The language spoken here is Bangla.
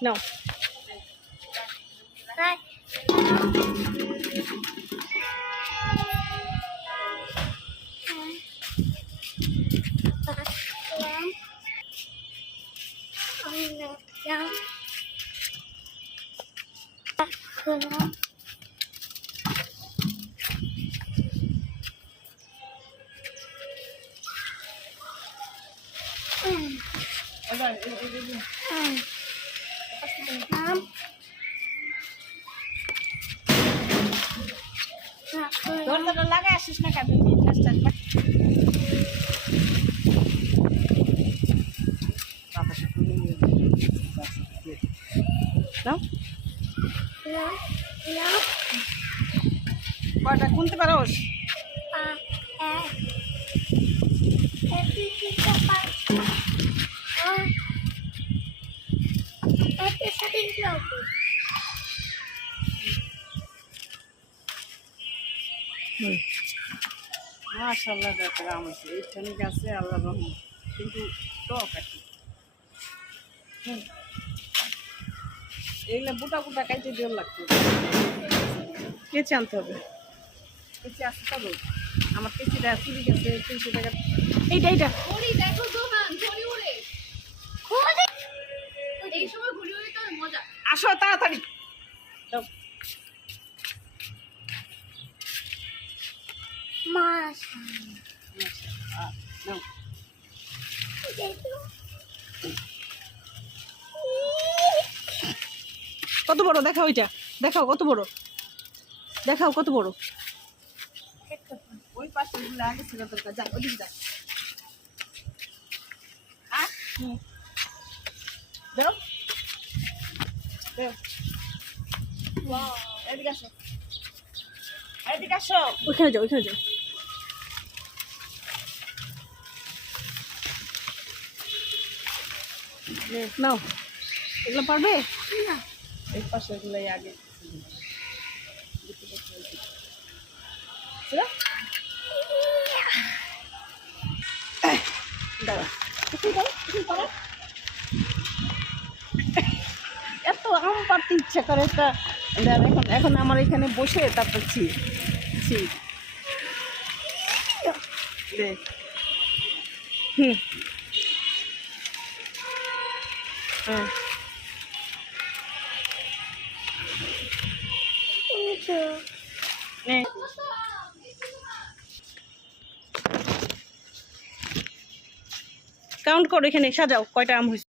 নাও লাগাই আসিস না কেন কয়টা গুনতে পারোস? মাশাআল্লাহ দেখো আম আছে এইখানে গাছে আল্লাহ রহমত কিন্তু টক আছে এইগুলা বুটা বুটা কাইতে দিয়ে লাগতো কেচে আনতে হবে কেচে আসতে পারবো আমার কেচিটা চুরি গেছে 300 টাকা এইটা এইটা দেখো দোকান ঘুরি উড়ে এই সময় ঘুরি উড়ে তো মজা আসো তাড়াতাড়ি দাও নাও কত বড় দেখাও ওইটা দেখাও কত বড় দেখাও কত বড় ওই পাশে গুলো আগে ছিল তোর যা ওদিকে যা দাও দাও ওয়াও এদিকে আসো এদিকে আসো ওখানে যাও ওখানে যাও নাও এগুলো পারবে না এই পাশে এগুলো আগে দাঁড়া এত আম পাড়তে ইচ্ছা করে তা এখন এখন আমার এখানে বসে তারপর ছি হুম হ্যাঁ কাউন্ট করো এখানে সাজাও কয়টা আম হয়েছে